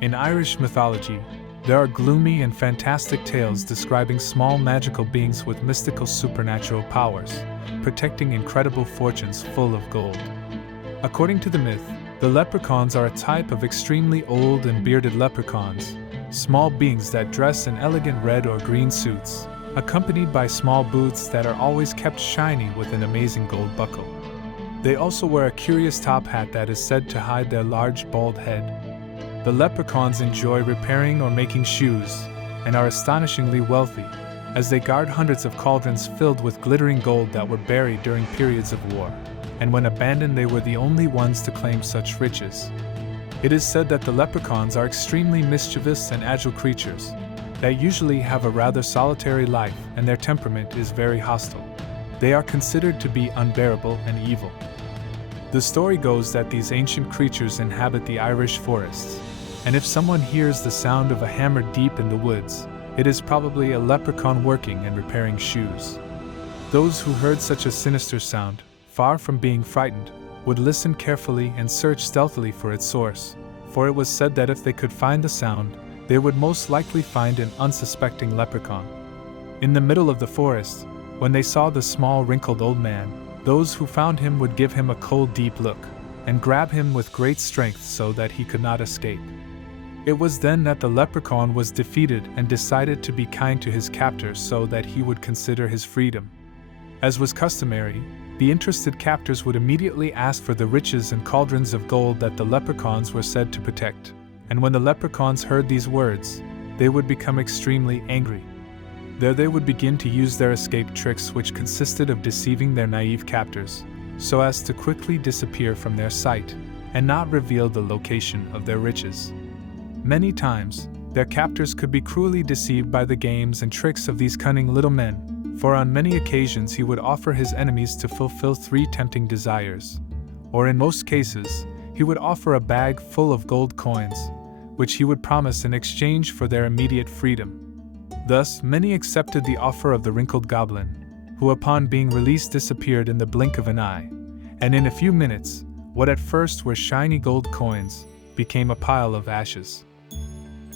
In Irish mythology, there are gloomy and fantastic tales describing small magical beings with mystical supernatural powers, protecting incredible fortunes full of gold. According to the myth, the leprechauns are a type of extremely old and bearded leprechauns, small beings that dress in elegant red or green suits, accompanied by small boots that are always kept shiny with an amazing gold buckle. They also wear a curious top hat that is said to hide their large bald head. The leprechauns enjoy repairing or making shoes, and are astonishingly wealthy, as they guard hundreds of cauldrons filled with glittering gold that were buried during periods of war, and when abandoned they were the only ones to claim such riches. It is said that the leprechauns are extremely mischievous and agile creatures, that usually have a rather solitary life and their temperament is very hostile. They are considered to be unbearable and evil. The story goes that these ancient creatures inhabit the Irish forests, and if someone hears the sound of a hammer deep in the woods, it is probably a leprechaun working and repairing shoes. Those who heard such a sinister sound, far from being frightened, would listen carefully and search stealthily for its source, for it was said that if they could find the sound, they would most likely find an unsuspecting leprechaun. In the middle of the forest, when they saw the small wrinkled old man, those who found him would give him a cold deep look, and grab him with great strength so that he could not escape. It was then that the leprechaun was defeated and decided to be kind to his captors so that he would consider his freedom. As was customary, the interested captors would immediately ask for the riches and cauldrons of gold that the leprechauns were said to protect, and when the leprechauns heard these words, they would become extremely angry. There they would begin to use their escape tricks, which consisted of deceiving their naive captors, so as to quickly disappear from their sight, and not reveal the location of their riches. Many times, their captors could be cruelly deceived by the games and tricks of these cunning little men, for on many occasions he would offer his enemies to fulfill 3 tempting desires, or in most cases, he would offer a bag full of gold coins, which he would promise in exchange for their immediate freedom. Thus, many accepted the offer of the wrinkled goblin, who upon being released disappeared in the blink of an eye, and in a few minutes, what at first were shiny gold coins became a pile of ashes.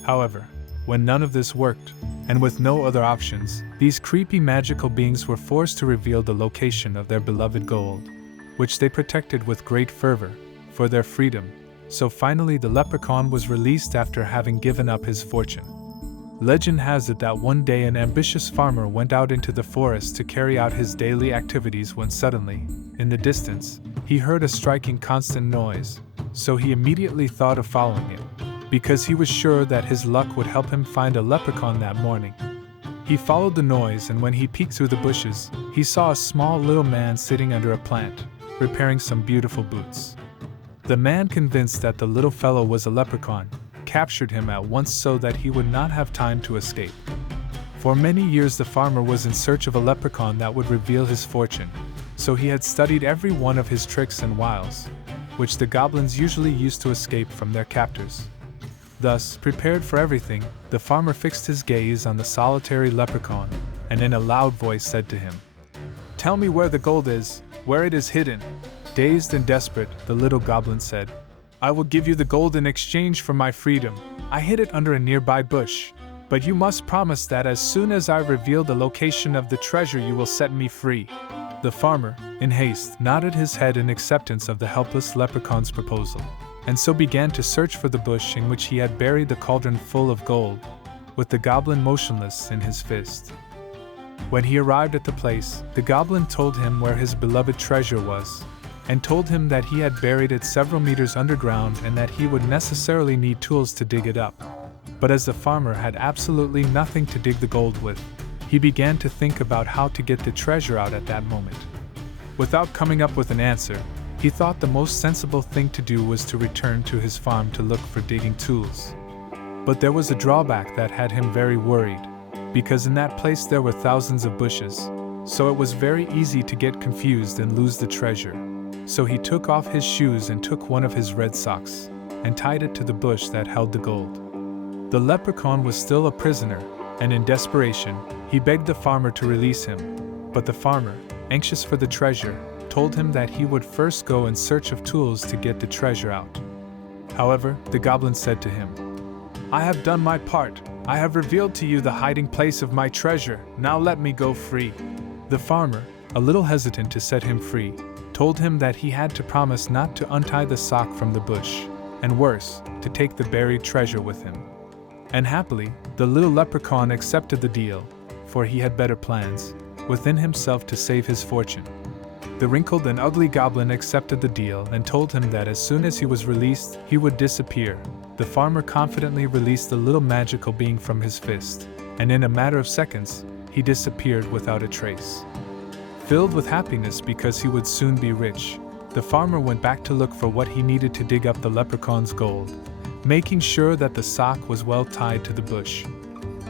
However, when none of this worked, and with no other options, these creepy magical beings were forced to reveal the location of their beloved gold, which they protected with great fervor, for their freedom. So finally the leprechaun was released after having given up his fortune. Legend has it that one day an ambitious farmer went out into the forest to carry out his daily activities when suddenly, in the distance, he heard a striking constant noise, so he immediately thought of following it, because he was sure that his luck would help him find a leprechaun that morning. He followed the noise, and when he peeked through the bushes, he saw a small little man sitting under a plant, repairing some beautiful boots. The man, convinced that the little fellow was a leprechaun, captured him at once so that he would not have time to escape. For many years the farmer was in search of a leprechaun that would reveal his fortune, so he had studied every one of his tricks and wiles, which the goblins usually used to escape from their captors. Thus, prepared for everything, the farmer fixed his gaze on the solitary leprechaun, and in a loud voice said to him, "Tell me where the gold is, where it is hidden." Dazed and desperate, the little goblin said, "I will give you the gold in exchange for my freedom. I hid it under a nearby bush, but you must promise that as soon as I reveal the location of the treasure you will set me free." The farmer, in haste, nodded his head in acceptance of the helpless leprechaun's proposal, and so began to search for the bush in which he had buried the cauldron full of gold, with the goblin motionless in his fist. When he arrived at the place, the goblin told him where his beloved treasure was, and told him that he had buried it several meters underground and that he would necessarily need tools to dig it up. But as the farmer had absolutely nothing to dig the gold with, he began to think about how to get the treasure out at that moment. Without coming up with an answer, he thought the most sensible thing to do was to return to his farm to look for digging tools. But there was a drawback that had him very worried, because in that place there were thousands of bushes, so it was very easy to get confused and lose the treasure. So he took off his shoes and took one of his red socks, and tied it to the bush that held the gold. The leprechaun was still a prisoner, and in desperation, he begged the farmer to release him. But the farmer, anxious for the treasure, told him that he would first go in search of tools to get the treasure out. However, the goblin said to him, I have done my part. I have revealed to you the hiding place of my treasure. Now let me go free." The farmer, a little hesitant to set him free, told him that he had to promise not to untie the sock from the bush, and worse, to take the buried treasure with him. And happily, the little leprechaun accepted the deal, for he had better plans within himself to save his fortune. The wrinkled and ugly goblin accepted the deal and told him that as soon as he was released, he would disappear. The farmer confidently released the little magical being from his fist, and in a matter of seconds, he disappeared without a trace. Filled with happiness because he would soon be rich, the farmer went back to look for what he needed to dig up the leprechaun's gold, making sure that the sock was well tied to the bush.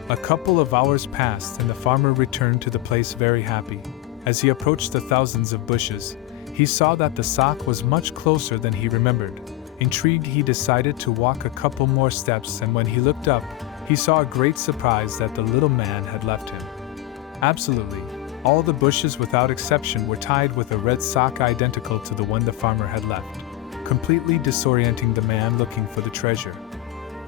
A couple of hours passed and the farmer returned to the place very happy. As he approached the thousands of bushes, he saw that the sock was much closer than he remembered. Intrigued, he decided to walk a couple more steps, and when he looked up, he saw a great surprise that the little man had left him. Absolutely, all the bushes without exception were tied with a red sock identical to the one the farmer had left, completely disorienting the man looking for the treasure.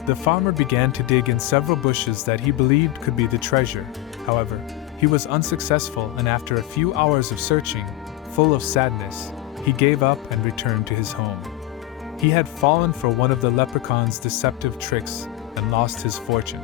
The farmer began to dig in several bushes that he believed could be the treasure. However, he was unsuccessful, and after a few hours of searching, full of sadness, he gave up and returned to his home. He had fallen for one of the leprechaun's deceptive tricks and lost his fortune.